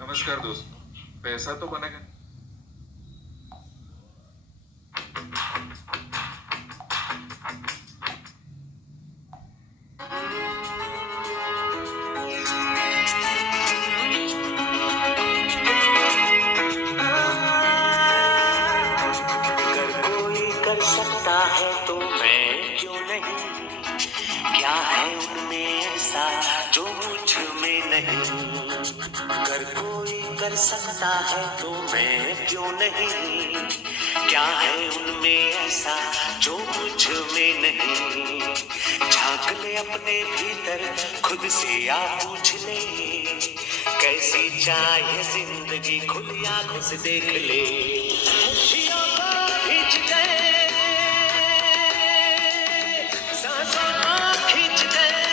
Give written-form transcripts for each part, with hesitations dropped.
नमस्कार दोस्त। पैसा तो बनेगा। अगर कोई कर सकता है तो मैं क्यों नहीं? क्या है उनमें ऐसा जो मुझ में नहीं? अगर कोई कर सकता है तो मैं क्यों नहीं? क्या है उनमें ऐसा जो मुझ में नहीं? झांक ले अपने भीतर, खुद से आ पूछ ले, कैसी चाहे जिंदगी, खुली आंखों से देख ले। खुशियों को खींच गए, सांसों को खींच गए,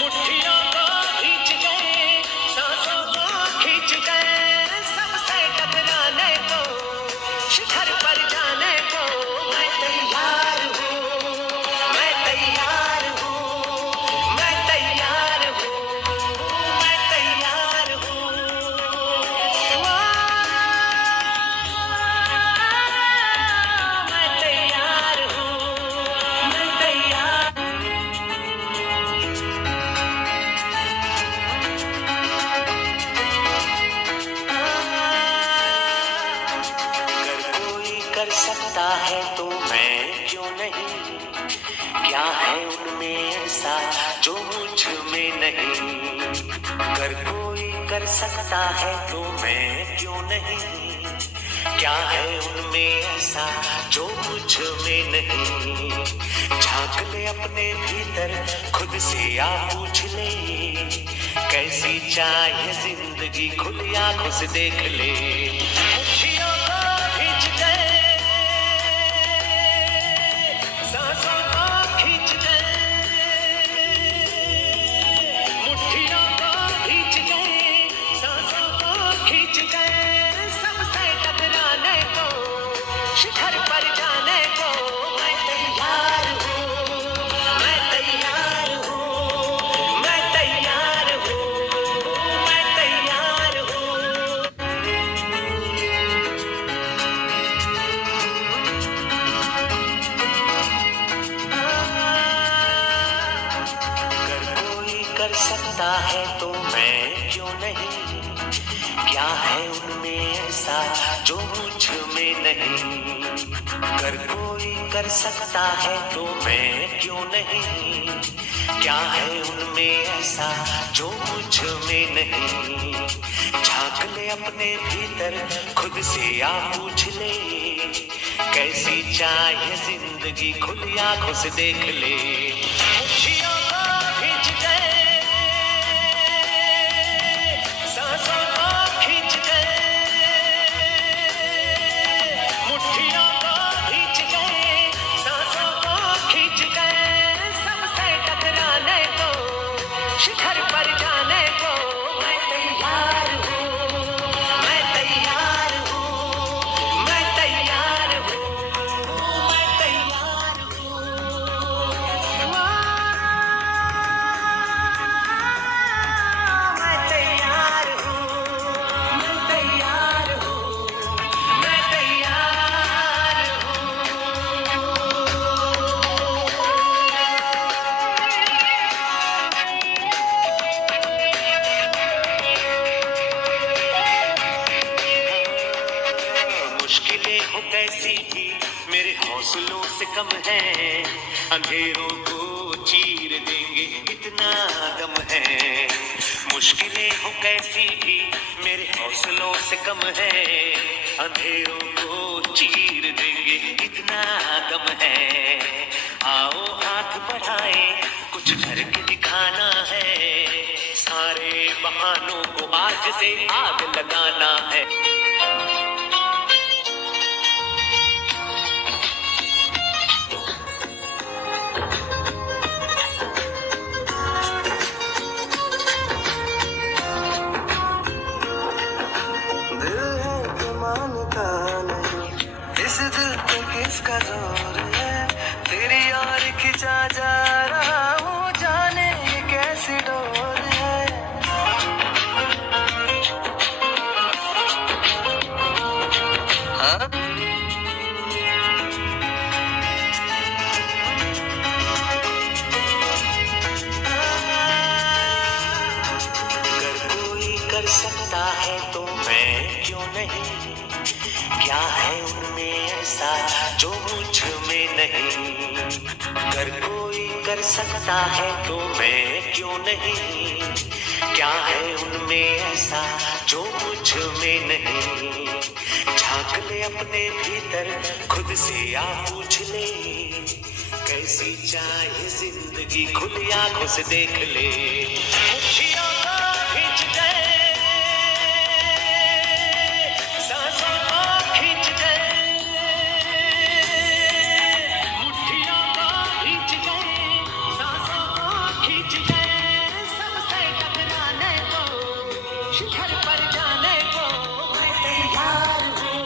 मुट्ठियों को खींच गए, सांसों को खींच गए, सबसे टकराने को, शिखर पर जाने को मैं तैयार हूँ, मैं तैयार हूँ, मैं तैयार हूँ, मैं तैयार हूँ। मैं तैयार हूँ, मैं तैयार। अगर कोई कर सकता है तो मैं क्यों नहीं? क्या है उनमें ऐसा जो मुझ में नहीं? अगर कोई कर सकता है तो मैं क्यों नहीं? क्या है उनमें ऐसा जो मुझ में नहीं? झांक ले अपने भीतर, खुद से आ पूछ ले, कैसी चाहे जिंदगी, खुली आंखों से देख ले। खुशियों को खींच गए, सांसों को खींच गए, मुट्ठियों को खींच गए, सांसों को खींच गए, सबसे टकराने को, शिखर पर जाने को मैं तैयार हूँ, मैं तैयार हूँ, मैं तैयार हूँ, मैं तैयार हूँ। अगर कोई कर सकता है तो मैं क्यों नहीं? क्या है उनमें ऐसा जो मुझ में नहीं? अगर कोई कर सकता है तो मैं क्यों नहीं? क्या है उनमें ऐसा जो मुझ में नहीं? झांक ले अपने भीतर, खुद से आ पूछ ले, कैसी चाहे जिंदगी, खुली आंखों से देख ले। खुशियों को खींच गए, सांसों को खींच गए, मुट्ठियों को खींच गए, सांसों को खींच गए, सबसे टकराने को, शिखर पर जाने को मैं तैयार हूँ, मैं तैयार हूँ, मैं तैयार हूँ, मैं तैयार हूँ। मैं तैयार हूँ, मैं तैयार हूँ, मैं तैयार हूँ। मुश्किलें हो कैसी भी मेरे हौसलों से कम है, अंधेरों को चीर देंगे इतना दम है। मुश्किलें हो कैसी भी मेरे हौसलों से कम है, अंधेरों को चीर देंगे इतना दम है। आओ हाथ बढ़ाए, कुछ करके दिखाना है, सारे बहानों को आज से आग लगाना है। दिल है कि मानता नहीं, इस दिल पे किसका जोर है? तेरी यार खिंचा जा रहा हूँ, जाने ये कैसी डोर है। कर सकता है तो मैं क्यों नहीं? क्या है उनमें ऐसा जो मुझ में नहीं? अगर कोई कर सकता है तो मैं क्यों नहीं? क्या है उनमें ऐसा जो मुझ में नहीं? झांक ले अपने भीतर, खुद से आ पूछ ले, कैसी चाहे जिंदगी, खुली आंखों से देख ले। खुशियों को खींच दे, सांसों को खींच दे, मुट्ठियों को खींच दे, सांसों को खींच दे, सबसे टकराने को, शिखर पर जाने को मैं तैयार हूँ,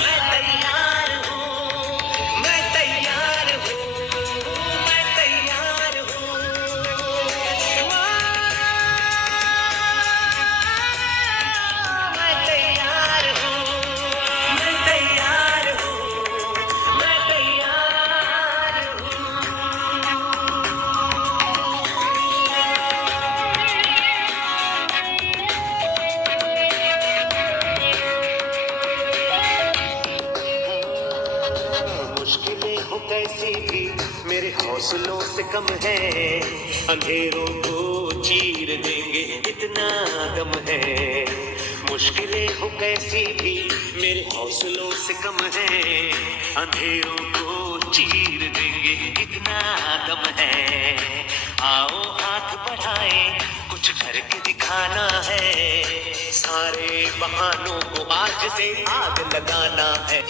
मैं तैयार हूँ, मैं तैयार हूँ, मैं तैयार हूँ। मैं तैयार हूँ, मैं तैयार हूँ, मैं तैयार हूँ। मुश्किलें हो कैसी भी मेरे हौसलों से कम है, अंधेरों को चीर देंगे इतना दम है। मुश्किलें हो कैसी भी मेरे हौसलों से कम है, अंधेरों को चीर देंगे इतना दम है। आओ हाथ बढ़ाए, कुछ करके दिखाना है, सारे बहानों को आज से आग लगाना है।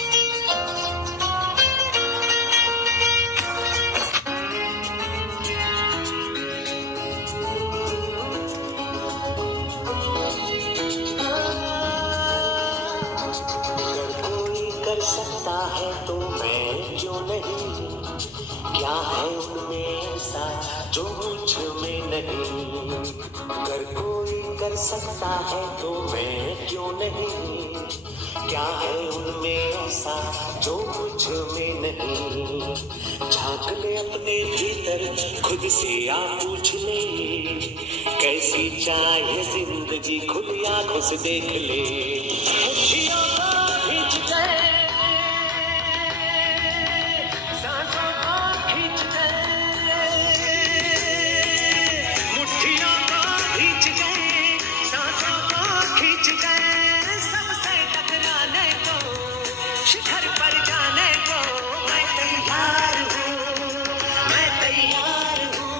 अगर कोई कर सकता है तो मैं क्यों नहीं? क्या है उनमें ऐसा जो मुझ में नहीं? अगर कोई कर सकता है तो मैं क्यों नहीं? क्या है उनमें ऐसा जो मुझ में नहीं? झांक ले अपने भीतर, खुद से आ पूछ ले, कैसी चाहे जिंदगी, खुली आंखों से देख ले। खुशियों को खींच दे, सांसों को खींच दे, मुट्ठियों को खींच दे, सांसों को खींच दे, सबसे टकराने को, शिखर पर जाने को मैं तैयार हूँ, मैं तैयार हूँ,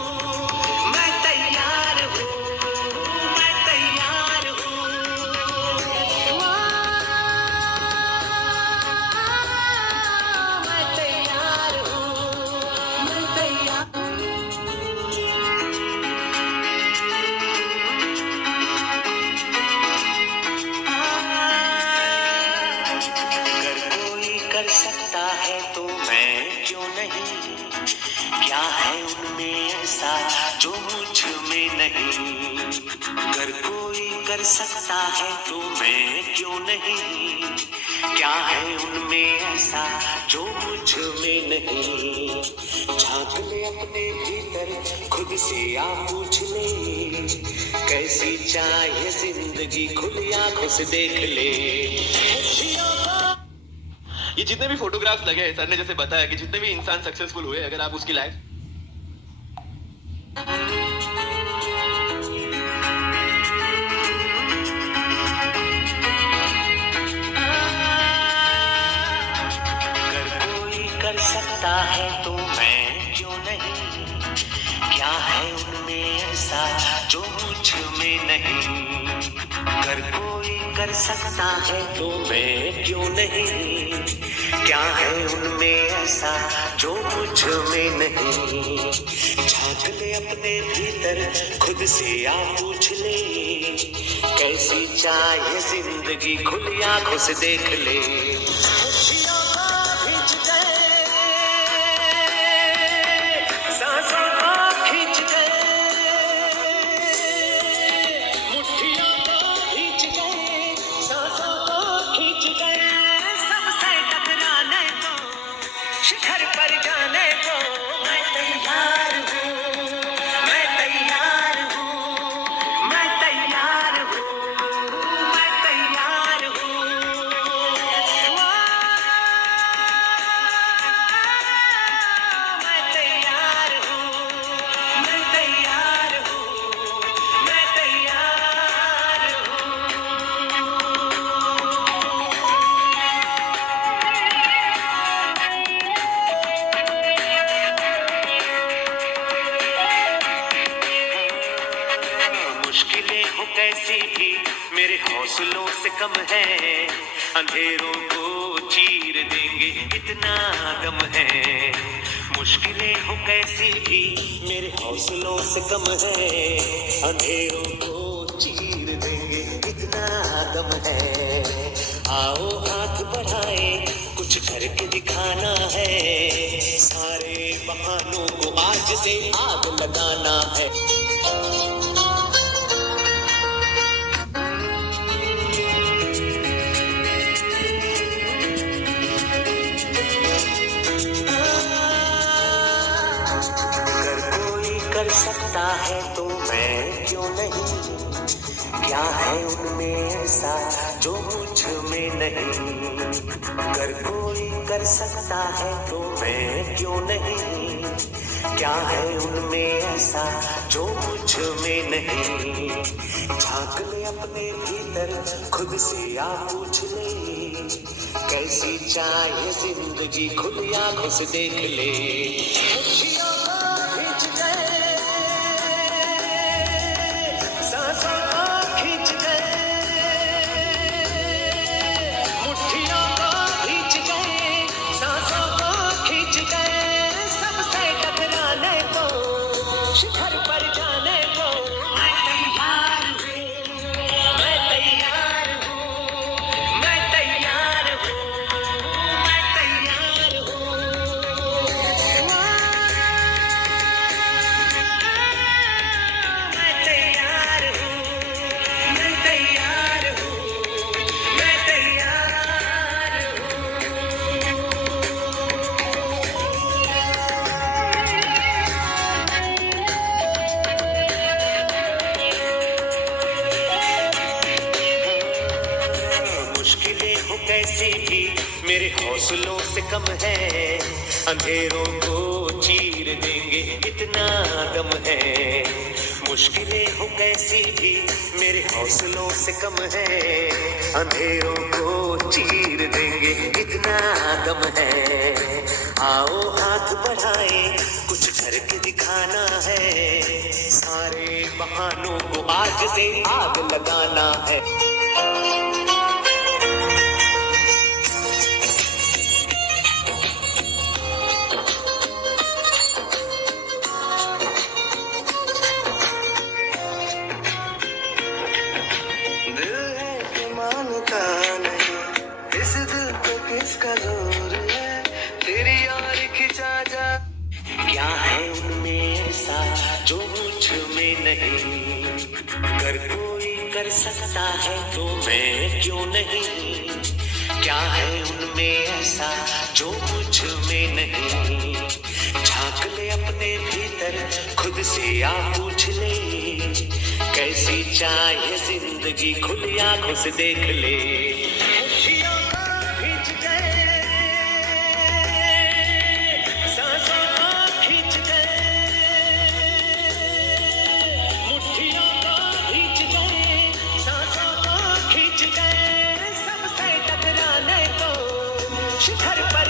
मैं तैयार हूँ, मैं तैयार हूँ। मैं तैयार हूँ, मैं तैयार। अगर कोई कर सकता है तो मैं क्यों नहीं? क्या है उनमें ऐसा जो मुझ में नहीं? अगर कोई कर सकता है तो मैं क्यों नहीं? क्या है उनमें ऐसा जो मुझ में नहीं? झांक ले अपने भीतर, खुद से आ पूछ ले, कैसी चाहे जिंदगी, खुली आंखों से देख ले। ये जितने भी फोटोग्राफ्स लगे हैं, सर ने जैसे बताया कि जितने भी इंसान सक्सेसफुल हुए, अगर आप उसकी लाइफ अगर कोई कर सकता है तो मैं क्यों नहीं? क्या है उनमें ऐसा जो मुझ में नहीं? अगर कोई कर सकता है तो मैं क्यों नहीं? क्या है उनमें ऐसा जो मुझ में नहीं? झांक ले अपने भीतर, खुद से आ पूछ ले, कैसी चाहे जिंदगी, खुली आंखों से देख ले। खुशियों को खींच दे, सांसों को खींच दे, मुट्ठियों को खींच दे, सांसों को खींच दे, सबसे टकराने को, शिखर पर जाने को मैं तैयार हूँ, मैं तैयार हूँ, मैं तैयार हूँ। हो कैसी भी मेरे हौसलों से कम है, अंधेरों को चीर देंगे इतना दम है। मुश्किलें हो कैसी भी मेरे हौसलों से कम है, अंधेरों को चीर देंगे इतना दम है। आओ हाथ बढ़ाए कुछ करके दिखाना है, सारे बहानों को आज से आग लगाना है। अगर कोई कर सकता है तो मैं क्यों नहीं, क्या है उनमें ऐसा जो मुझ में नहीं। अगर कोई कर सकता है तो मैं क्यों नहीं, क्या है उनमें ऐसा जो मुझ में नहीं। झांक ले अपने भीतर खुद से या पूछ ले, कैसी चाहे जिंदगी खुली आंखों से देख ले। खुशियों को खींच गए, सांसों को खींच गए, मुट्ठियों को खींच गए, सांसों को खींच गए, सबसे टकराने को, शिखर पर जाने को। मैं तैयार हूँ, मैं तैयार हूँ, मैं तैयार हूँ, मैं तैयार हूँ। मैं तैयार हूँ, मैं तैयार हूँ, मैं तैयार हूँ। मुश्किलें हो कैसी भी मेरे हौसलों से कम है, अंधेरों को चीर देंगे इतना दम है। मुश्किलें हो कैसी भी मेरे हौसलों से कम है, अंधेरों को चीर देंगे इतना दम है। आओ हाथ बढ़ाए कुछ करके दिखाना है, सारे बहानों को आज से आग लगाना है। दिल है कि मानता नहीं, इस दिल पे किसका जोर है, तेरी यार खिंचा जा। क्या है उनमें ऐसा जो मुझ में नहीं, अगर कोई कर सकता है तो मैं क्यों नहीं। क्या है उनमें ऐसा जो मुझ में नहीं। झांक ले अपने भीतर खुद से या पूछ ले, कैसी चाहे जिंदगी खुली आंखों से देख ले। खुशियों को खींच गए, सांसों को खींच गए, मुट्ठियों को खींच गए, सांसों को खींच गए, सबसे टकराने को, शिखर पर